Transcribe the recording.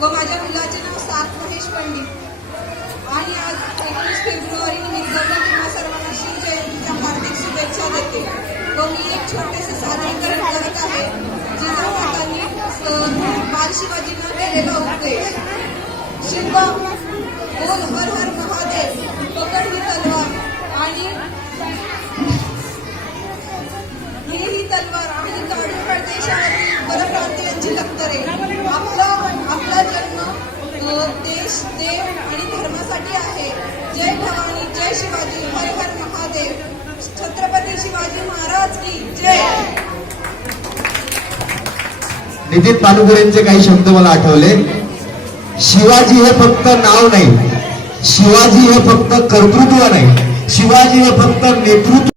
व माझ्या मुलाचे नाव सात महेश पंडित. आणि आज 21 फेब्रुवारी निमित्त तुम्हा सर्वांना शिवजयंतीच्या हार्दिक शुभेच्छा देते. व मी एक छोटेसे सादरीकरण करत आहे जिजामातांनी बाल शिवाजींना केलेला उपदेश. शिवबा बोल हर हर महादेव, पकड ही तलवार आणि ही तलवार आणि काढून प्रदेशावरील परप्रांतीयांची लक्तरे. आपला जन्म देश, देव आणि धर्मासाठी आहे. जय भवानी, जय शिवाजी, हर हर महादेव. छत्रपती शिवाजी महाराज की जय. नितीन पालुकरेंचे काही शब्द मला आठवले. शिवाजी हे फक्त नाव नाही, शिवाजी हे फक्त कर्तृत्व नाही, शिवाजी हे फक्त नेतृत्व